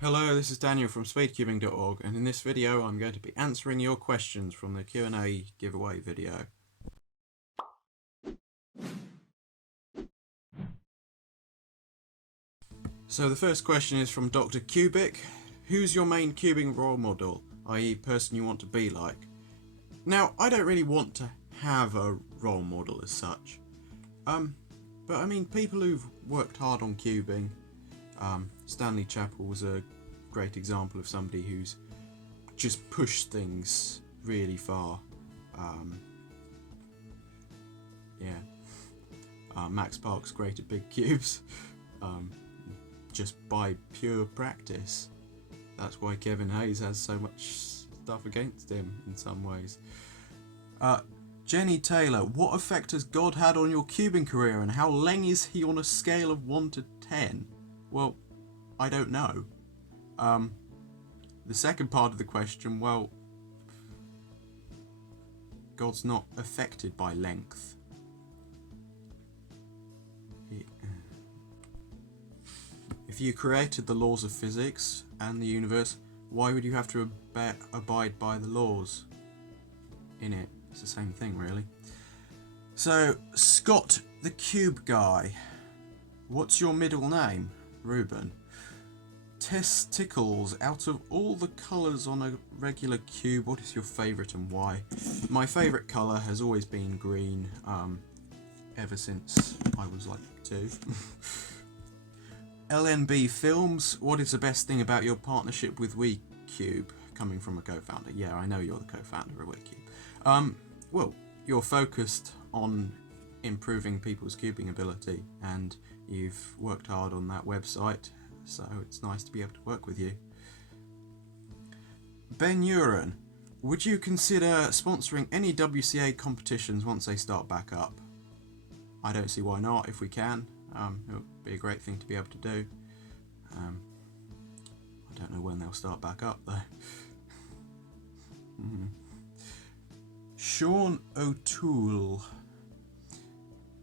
Hello, this is Daniel from speedcubing.org, and in this video I'm going to be answering your questions from the Q&A giveaway video. So the first question is from Dr. Cubic. Who's your main cubing role model, i.e. person you want to be like? Now, I don't really want to have a role model as such. But I mean, people who've worked hard on cubing, Stanley Chappell was a great example of somebody who's just pushed things really far. Max Park's great at big cubes, just by pure practice. That's why Kevin Hayes has so much stuff against him in some ways. Jenny Taylor, what effect has God had on your cubing career, and how long is he on a scale of 1 to 10? Well, I don't know. The second part of the question, well, God's not affected by length. If you created the laws of physics and the universe, why would you have to abide by the laws in it? It's the same thing, really. So, Scott the Cube Guy. What's your middle name? Ruben. Testicles. Out of all the colours on a regular cube, what is your favourite and why? My favourite colour has always been green, ever since I was like 2. LNB Films. What is the best thing about your partnership with WeCube? Coming from a co-founder. Yeah, I know you're the co-founder of WeCube. Well, you're focused on improving people's cubing ability, and you've worked hard on that website, so it's nice to be able to work with you. Ben Uren, would you consider sponsoring any WCA competitions once they start back up? I don't see why not, if we can. It would be a great thing to be able to do. I don't know when they'll start back up though. Sean O'Toole,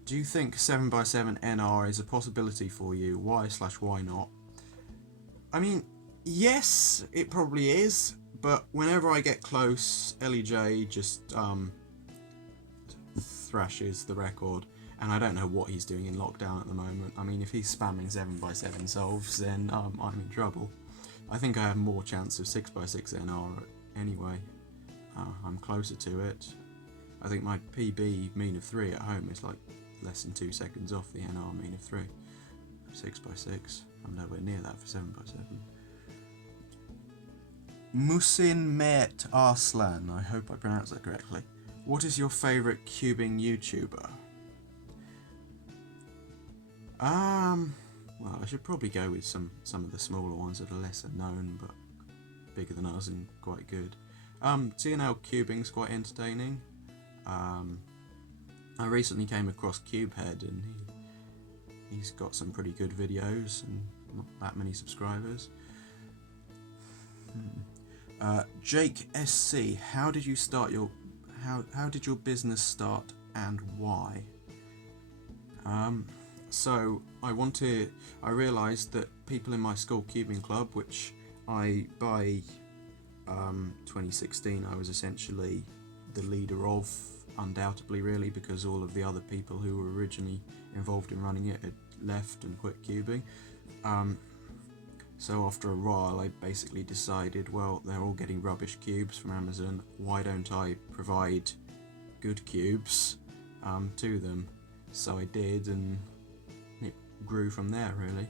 do you think 7x7 NR is a possibility for you? Why/why not? I mean, yes, it probably is, but whenever I get close, LEJ just thrashes the record, and I don't know what he's doing in lockdown at the moment. I mean, if he's spamming 7x7 solves, then I'm in trouble. I think I have more chance of 6x6 NR anyway. I'm closer to it. I think my PB mean of 3 at home is like less than 2 seconds off the NR mean of 3. 6x6. I'm nowhere near that for 7x7. Musin Mert Arslan. I hope I pronounced that correctly. What is your favourite cubing YouTuber? Well, I should probably go with some of the smaller ones that are lesser known, but bigger than us and quite good. TNL Cubing's quite entertaining. I recently came across Cubehead, and he's got some pretty good videos and not that many subscribers. Jake SC, how did you start your how did your business start and why? So I realised that people in my school cubing club, which by 2016 I was essentially the leader of, undoubtedly really, because all of the other people who were originally involved in running it had left and quit cubing. So after a while I basically decided, well, they're all getting rubbish cubes from Amazon, why don't I provide good cubes to them? So I did, and it grew from there really.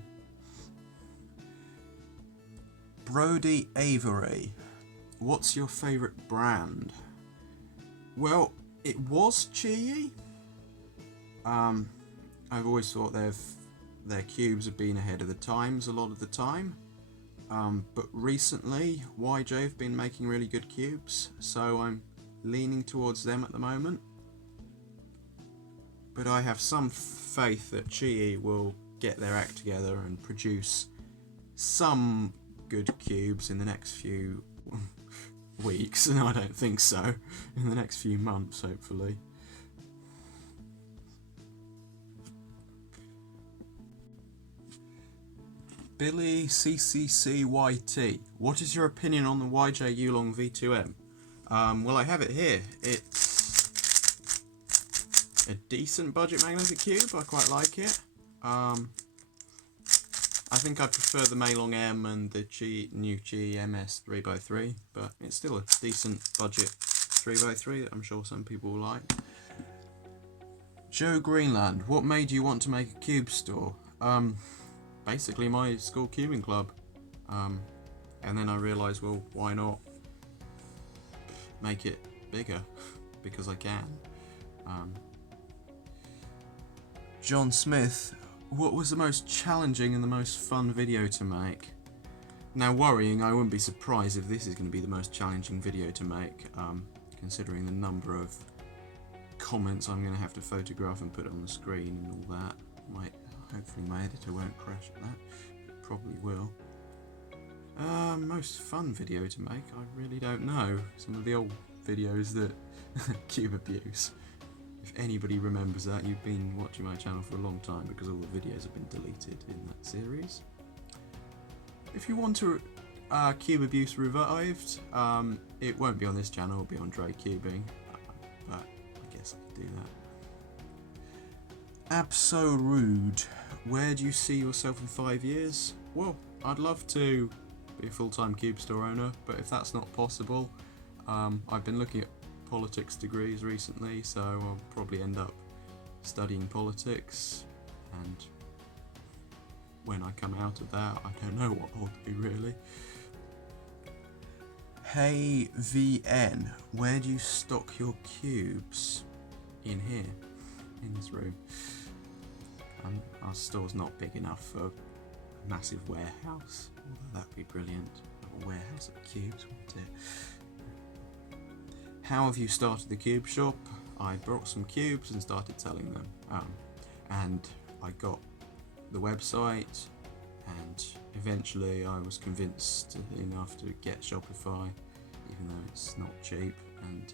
Brody Avery, what's your favourite brand? Well, it was Chi. I've always thought their cubes have been ahead of the times a lot of the time. But recently, YJ have been making really good cubes, so I'm leaning towards them at the moment. But I have some faith that Chi will get their act together and produce some good cubes in the next few weeks, and I don't think so. In the next few months, hopefully. Billy CCCYT. What is your opinion on the YJ Yulong V2M? Well, I have it here. It's a decent budget magnetic cube. I quite like it. I think I prefer the Meilong M and the new Qi MS 3x3, but it's still a decent budget 3x3 that I'm sure some people will like. Joe Greenland, what made you want to make a cube store? Basically my school cubing club. And then I realised, well, why not make it bigger? Because I can. John Smith, what was the most challenging and the most fun video to make? Now, worrying, I wouldn't be surprised if this is going to be the most challenging video to make, considering the number of comments I'm going to have to photograph and put on the screen and all that. Hopefully my editor won't crash at that. It probably will. Most fun video to make, I really don't know. Some of the old videos that cube abuse. If anybody remembers that, you've been watching my channel for a long time because all the videos have been deleted in that series. If you want to cube abuse revived, it won't be on this channel, it'll be on Dre Cubing, but I guess I could do that. Abso Rude, where do you see yourself in 5 years? Well, I'd love to be a full-time cube store owner, but if that's not possible, I've been looking at politics degrees recently, so I'll probably end up studying politics, and when I come out of that, I don't know what I'll do really. Hey VN, where do you stock your cubes? In here, in this room. Our store's not big enough for a massive warehouse, although that'd be brilliant. A warehouse of cubes, wouldn't it? How have you started the cube shop? I brought some cubes and started selling them. And I got the website, and eventually I was convinced enough to get Shopify, even though it's not cheap, and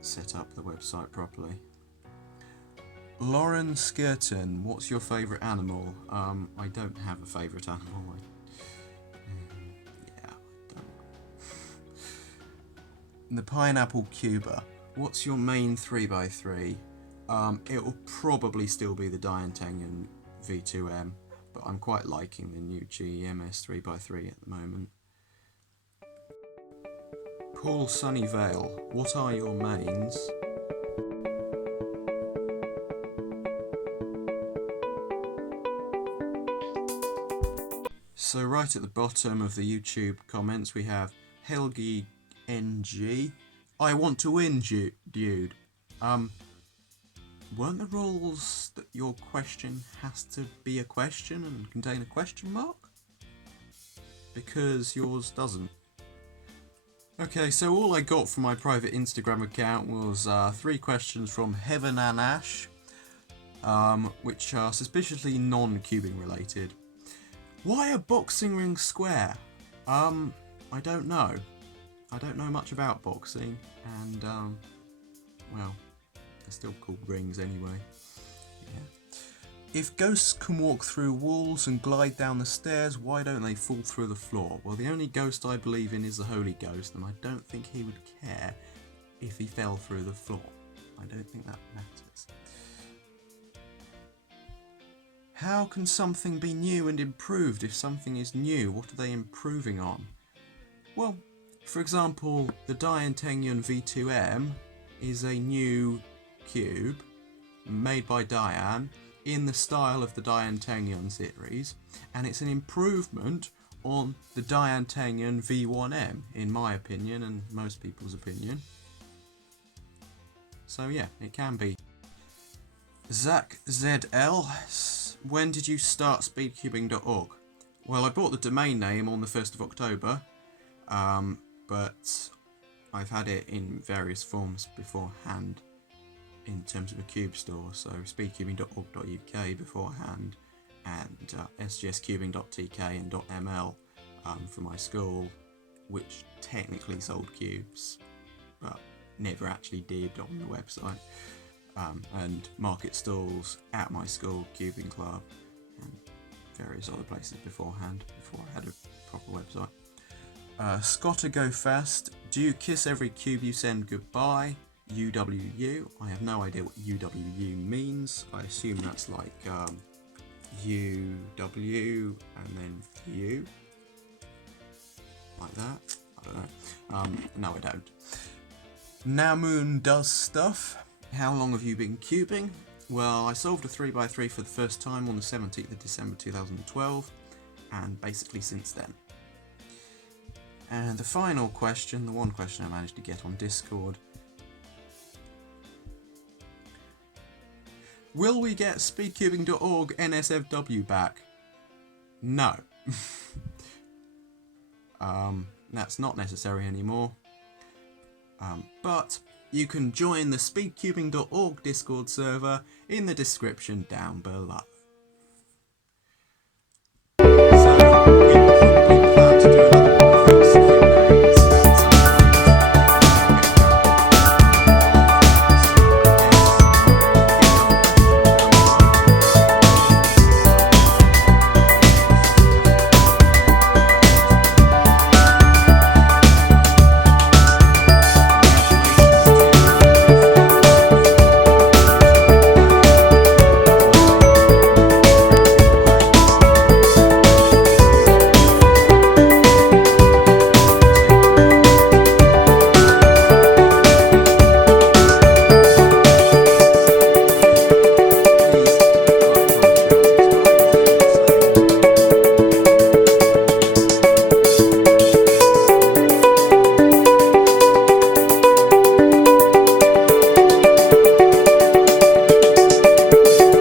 set up the website properly. Lauren Skirton, what's your favourite animal? I don't have a favourite animal. I don't. The Pineapple Cuba, what's your main 3x3? It will probably still be the Diantengen V2M, but I'm quite liking the new Qi MS 3x3 at the moment. Paul Sunnyvale, what are your mains? So right at the bottom of the YouTube comments we have Helgi NG. I want to win, dude. Weren't the rules that your question has to be a question and contain a question mark? Because yours doesn't. Okay, so all I got from my private Instagram account was 3 questions from Heaven and Ash, which are suspiciously non-cubing related. Why are boxing rings square? I don't know. I don't know much about boxing, and well, they're still called rings anyway. Yeah. If ghosts can walk through walls and glide down the stairs, why don't they fall through the floor? Well, the only ghost I believe in is the Holy Ghost, and I don't think he would care if he fell through the floor. I don't think that matters. How can something be new and improved if something is new? What are they improving on? Well, for example, the Diantengen V2M is a new cube made by Dian in the style of the Diantengen series, and it's an improvement on the Diantengen V1M, in my opinion and most people's opinion. So yeah, it can be. Zach ZL, when did you start speedcubing.org? Well, I bought the domain name on the 1st of October, but I've had it in various forms beforehand in terms of a cube store, so speedcubing.org.uk beforehand, and sgscubing.tk and .ml for my school, which technically sold cubes, but never actually did on the website. And market stalls at my school, Cubing Club, and various other places beforehand, before I had a proper website. Scotter Go Fast. Do you kiss every cube you send goodbye? UWU. I have no idea what UWU means. I assume that's like UW and then U. Like that. I don't know. No, I don't. Now Moon does stuff. How long have you been cubing? Well, I solved a 3x3 for the first time on the 17th of December 2012, and basically since then. And the final question, the one question I managed to get on Discord. Will we get speedcubing.org NSFW back? No. That's not necessary anymore. But you can join the speedcubing.org Discord server in the description down below.